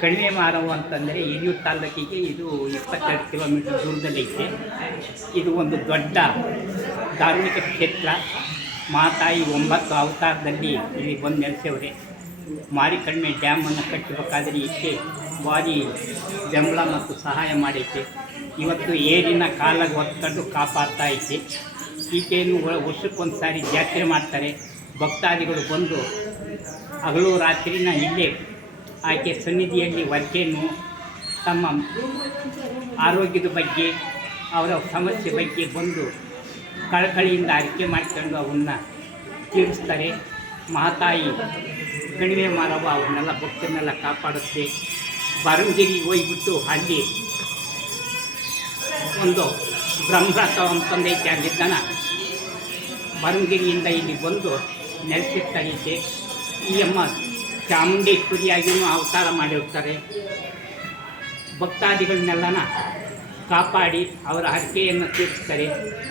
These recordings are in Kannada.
ಕಣಿವೆ ಮಾರವು ಅಂತಂದರೆ ಹಿರಿಯೂರು ತಾಲೂಕಿಗೆ ಇದು ಇಪ್ಪತ್ತೆರಡು ಕಿಲೋಮೀಟರ್ ದೂರದಲ್ಲೈತೆ ಇದು. ಒಂದು ದೊಡ್ಡ ಧಾರ್ಮಿಕ ಕ್ಷೇತ್ರ. ಮಾತಾಯಿ ಒಂಬತ್ತು ಅವತಾರದಲ್ಲಿ ಇಲ್ಲಿ ಬಂದು ಮಾರಿ ಮಾರಿಕಡಿಮೆ ಡ್ಯಾಮನ್ನು ಕಟ್ಟಬೇಕಾದ್ರೆ ಈಕೆ ಭಾರಿ ಬೆಂಬಲ ಮತ್ತು ಸಹಾಯ ಮಾಡೈತೆ ಇವತ್ತು ಏರಿನ ಕಾಲಾಗ ಹೊತ್ಕೊಂಡು ಕಾಪಾಡ್ತಾ ಐತೆ ಈಕೆಯನ್ನು ವರ್ಷಕ್ಕೊಂದು ಸಾರಿ ಜಾತ್ರೆ ಮಾಡ್ತಾರೆ. ಭಕ್ತಾದಿಗಳು ಬಂದು ಹಗಲು ರಾತ್ರಿನ ಇಲ್ಲೇ ಆಕೆ ಸನ್ನಿಧಿಯಲ್ಲಿ ವರ್ಗೇನು ತಮ್ಮ ಆರೋಗ್ಯದ ಬಗ್ಗೆ, ಅವರ ಸಮಸ್ಯೆ ಬಗ್ಗೆ ಬಂದು ಕಳಕಳಿಯಿಂದ ಅರಿಕೆ ಮಾಡಿಕೊಂಡು ಅವನ್ನ ತೀರಿಸ್ತಾರೆ. ಮಹಾತಾಯಿ ಕಣಿವೆ ಮಾರವ ಅವನ್ನೆಲ್ಲ ಭಕ್ತರನ್ನೆಲ್ಲ ಕಾಪಾಡುತ್ತೆ. ಬರಂಗಿರಿಗೆ ಹೋಗ್ಬಿಟ್ಟು ಅಲ್ಲಿ ಒಂದು ಬ್ರಹ್ಮರಥ ಅಂತಂದೈತೆ ಅಲ್ಲಿದ್ದಾನ ಬರಂಗಿರಿಯಿಂದ ಇಲ್ಲಿ ಬಂದು ನೆಲೆಸಿರ್ತಾರೈತೆ ಈ ಅಮ್ಮ ಚಾಮುಂಡೇಶ್ವರಿಯಾಗಿಯೂ ಅವತಾರ ಮಾಡಿರ್ತಾರೆ ಭಕ್ತಾದಿಗಳನ್ನೆಲ್ಲನ ಕಾಪಾಡಿ ಅವರ ಹರಕೆಯನ್ನು ತೀರಿಸ್ತಾರೆ.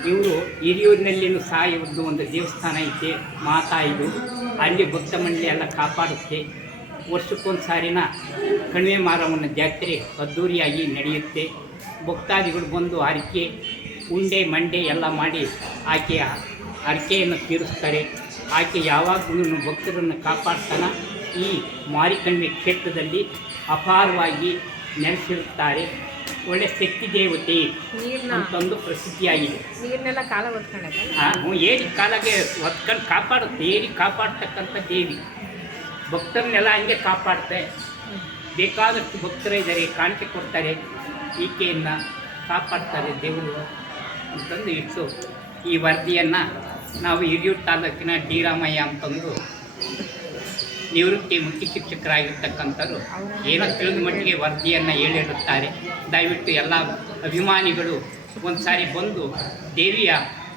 ಇವರು ಹಿರಿಯೂರಿನಲ್ಲಿನೂ ಸಹ ಇವ್ರದ್ದು ಒಂದು ದೇವಸ್ಥಾನ ಐತೆ, ಮಾತಾ ಇದು. ಅಲ್ಲಿ ಭಕ್ತ ಮಂಡಳಿ ಎಲ್ಲ ಕಾಪಾಡುತ್ತೆ. ವರ್ಷಕ್ಕೊಂದು ಸಾರಿನ ಕಣಿವೆ ಮಾರಮ್ಮನ ಜಾತ್ರೆ ಅದ್ದೂರಿಯಾಗಿ ನಡೆಯುತ್ತೆ. ಭಕ್ತಾದಿಗಳು ಬಂದು ಹರಕೆ, ಉಂಡೆ, ಮಂಡೆ ಎಲ್ಲ ಮಾಡಿ ಆಕೆಯ ಹರಕೆಯನ್ನು ತೀರಿಸ್ತಾರೆ. ಆಕೆ ಯಾವಾಗಲೂ ಭಕ್ತರನ್ನು ಕಾಪಾಡ್ತಾನ ಈ ಮಾರಿಕಣ್ಮೆ ಕ್ಷೇತ್ರದಲ್ಲಿ ಅಪಾರವಾಗಿ ನೆಲೆಸಿರುತ್ತಾರೆ. ಒಳ್ಳೆ ಶಕ್ತಿ ದೇವತೆ ನೀರಿನ ಅಂತಂದು ಪ್ರಸಿದ್ಧಿಯಾಗಿದೆ. ನೀರಿನೆಲ್ಲ ಕಾಲ ಒತ್ಕೊಂಡು ಏರಿ ಕಾಲಕ್ಕೆ ಒತ್ಕೊಂಡು ಕಾಪಾಡುತ್ತೆ. ಏರಿ ಕಾಪಾಡ್ತಕ್ಕಂಥ ದೇವಿ. ಭಕ್ತರನ್ನೆಲ್ಲ ಹಂಗೆ ಕಾಪಾಡ್ತೆ. ಬೇಕಾದಷ್ಟು ಭಕ್ತರು ಇದ್ದಾರೆ ಕಾಣಿಕೆ ಕೊಡ್ತಾರೆ. ಈಕೆಯನ್ನು ಕಾಪಾಡ್ತಾರೆ ದೇವರು ಅಂತಂದು ಇಟ್ಟು ಈ ವರದಿಯನ್ನು ನಾವು ಹಿರಿಯೂರು ತಾಲೂಕಿನ ಡಿ ರಾಮಯ್ಯ ಅಂತಂದು ನಿವೃತ್ತಿ ಮುಖ್ಯ ಶಿಕ್ಷಕರಾಗಿರ್ತಕ್ಕಂಥವ್ರು ಏನೋ ತಿಳಿದ ಮಟ್ಟಿಗೆ ವರದಿಯನ್ನು ಹೇಳಿರುತ್ತಾರೆ. ದಯವಿಟ್ಟು ಎಲ್ಲ ಅಭಿಮಾನಿಗಳು ಒಂದು ಸಾರಿ ಬಂದು ದೇವಿಯ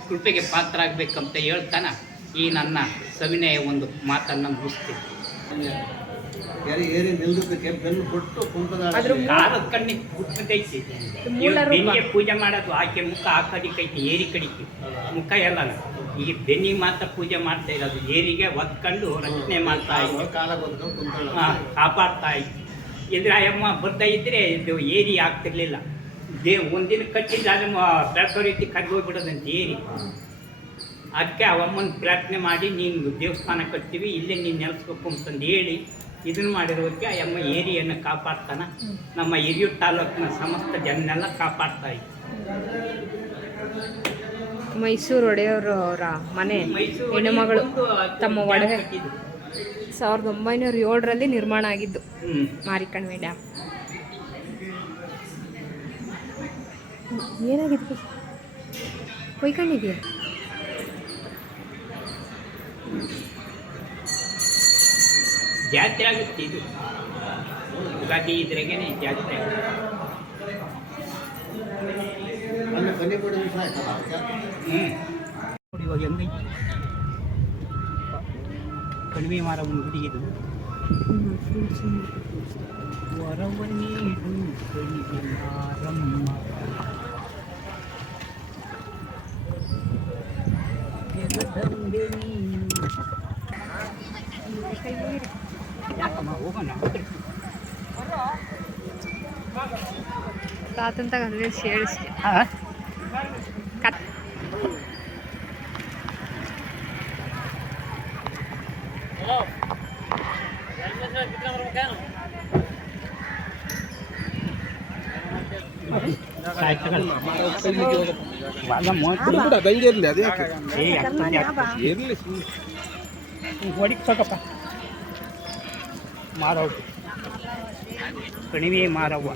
ಕೃಪೆಗೆ ಪಾತ್ರರಾಗಬೇಕಂತ ಹೇಳ್ತಾನ ಈ ನನ್ನ ಸವಿನಯ ಒಂದು ಮಾತನ್ನು ಮುಗಿಸ್ತೀನಿ. ಏರಿ ಏರಿ ನಿಲ್ದಕ್ಕೆ ಬೆನ್ನು ಕೊಟ್ಟು ಕುಂಕದ ಕಾಲದ ಕಣ್ಣಿಗೆ. ಬೆನ್ನಿಗೆ ಪೂಜೆ ಮಾಡೋದು ಆಕೆ ಮುಖ ಆ ಕಡಿಕೈತಿ ಏರಿ ಕಡಿಕೆ. ಮುಖ ಎಲ್ಲ ಈಗ ಬೆನ್ನಿ ಮಾತ್ರ ಪೂಜೆ ಮಾಡ್ತಾ ಇರೋದು. ಏರಿಗೆ ಒತ್ಕೊಂಡು ರಚನೆ ಮಾಡ್ತಾ ಇದ್ದು ಕಾಪಾಡ್ತಾ ಇತ್ತು ಇದ್ರೆ ಅಮ್ಮ ಬರ್ತಾ ಇದ್ರೆ ಇದು ಏರಿ ಆಗ್ತಿರ್ಲಿಲ್ಲ. ದೇ ಒಂದಿನ ಕಟ್ಟಿದ್ದ ಅದು ಬೆಳಕೋ ರೀತಿ ಕರ್ಗೋಗ್ಬಿಡೋದಂತ ಹೋಗ್ಬಿಡೋದಂತೆ ಏರಿ. ಅದಕ್ಕೆ ಅವಮ್ಮನ ಪ್ರಾರ್ಥನೆ ಮಾಡಿ ನೀನು ದೇವಸ್ಥಾನ ಕಟ್ತೀವಿ ಇಲ್ಲೇ ನೀನು ನೆಲೆಸ್ಬೇಕು ಅಂತಂದು ಹೇಳಿ ಇದನ್ನು ಮಾಡಿರೋದಕ್ಕೆ ಆ ಅಮ್ಮ ಏರಿಯನ್ನು ಕಾಪಾಡ್ತಾನೆ. ನಮ್ಮ ಹಿರಿಯೂರು ತಾಲೂಕಿನ ಸಮಸ್ತ ಜನನೆಲ್ಲ ಕಾಪಾಡ್ತಾ ಇದ್ದ ಮೈಸೂರು ಒಡೆಯವರು ಅವರ ಮನೆ ಹೆಣ್ಣುಮಗಳು ತಮ್ಮ ಒಡವೆ. ಸಾವಿರದ ಒಂಬೈನೂರ ಏಳರಲ್ಲಿ ನಿರ್ಮಾಣ ಆಗಿದ್ದು ಮಾರಿಕಣ್ವೆ ಮಾರಿಕಣಿವೆ ಡ್ಯಾಮ್ ಏನಾಗಿತ್ತು ಹೊಯ್ಕೊಂಡಿದ್ಯಾ ಜಾತ್ರೆ ಆಗುತ್ತೆ ಇದು ಯುಗಾದಿ ಇದ್ರಾಗೇನೆ ಜಾತ್ರೆ ಆಗುತ್ತೆ. ಅಲ್ಲಿ ಕನ್ನಿ ಬಿಡೋ ದಿವಸ ಆಯ್ತಲ್ಲ ಹ್ಮ್. ನೋಡಿ ಇವಾಗ ಹೆಂಗೈತಿ ಕಡಿಮೆ ಮಾರ ಒಂದು ಗುಡಿ ಇದು ವರವ ನೀಡು ಕಣಿವೆ ಮಾರಮ್ಮ ಜಗದಂಬೆ ನೀನು. ಯಾಕಮ್ಮ ಹೋಗೋಣ ತಾತಂತ ಅಂದ್ರೆ ಸೇರಿಸಿ ಹಾ ಕತ್ ದಂಗೆ ಇರಲಿ ಅದೇ ಏ ಇರಲಿ ಹೊಡಿಕ್ ಸಾಕಪ್ಪ ಮಾರವ್ ಕಣಿವೆ ಮಾರವ್ವ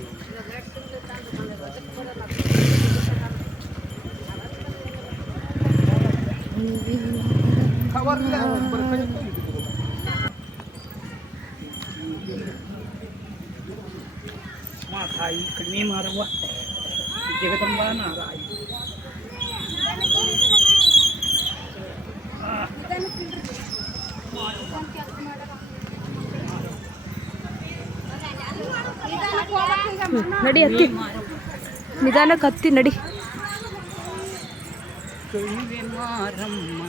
ಮಾತಾಯಿ ಕಡಿಮೆ ಮಾರವ್ವ ಜಗದಂಬ ನಾರಾಯಿ ನಡಿ ಹತ್ತಿ ನಿಧಾನಕ್ಕೆ ಹತ್ತಿ ನಡಿ. ಮಾರಮ್ಮ.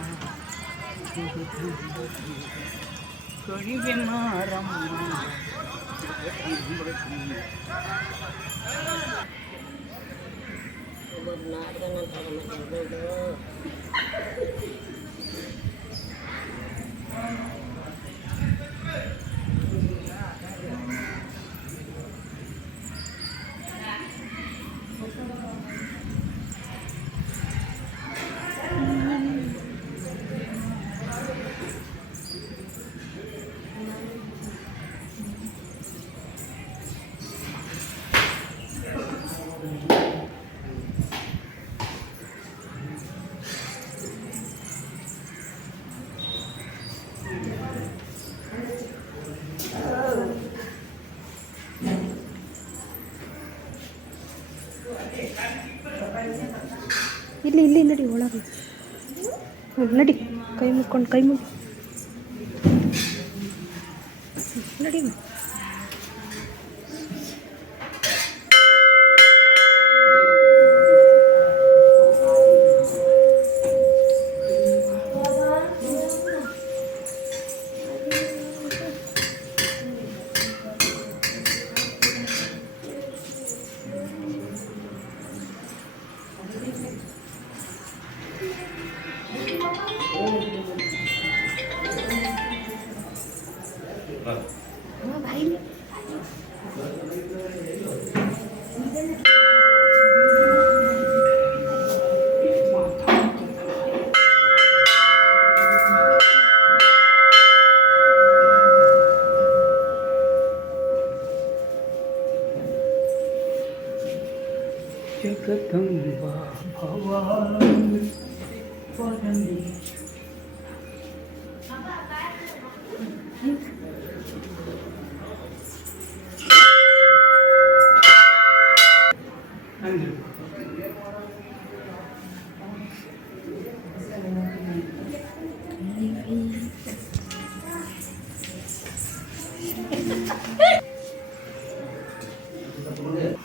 ಇಲ್ಲಿ ಇಲ್ಲಿ ನಡಿ ಒಳಗೆ ಹೋಗ್ ನಡಿ ಕೈ ಮುಕ್ಕೊಂಡು ಕೈ ಮುಗಿ ನಡಿ ಜಗದಂಬ జగతం వరణి Yeah.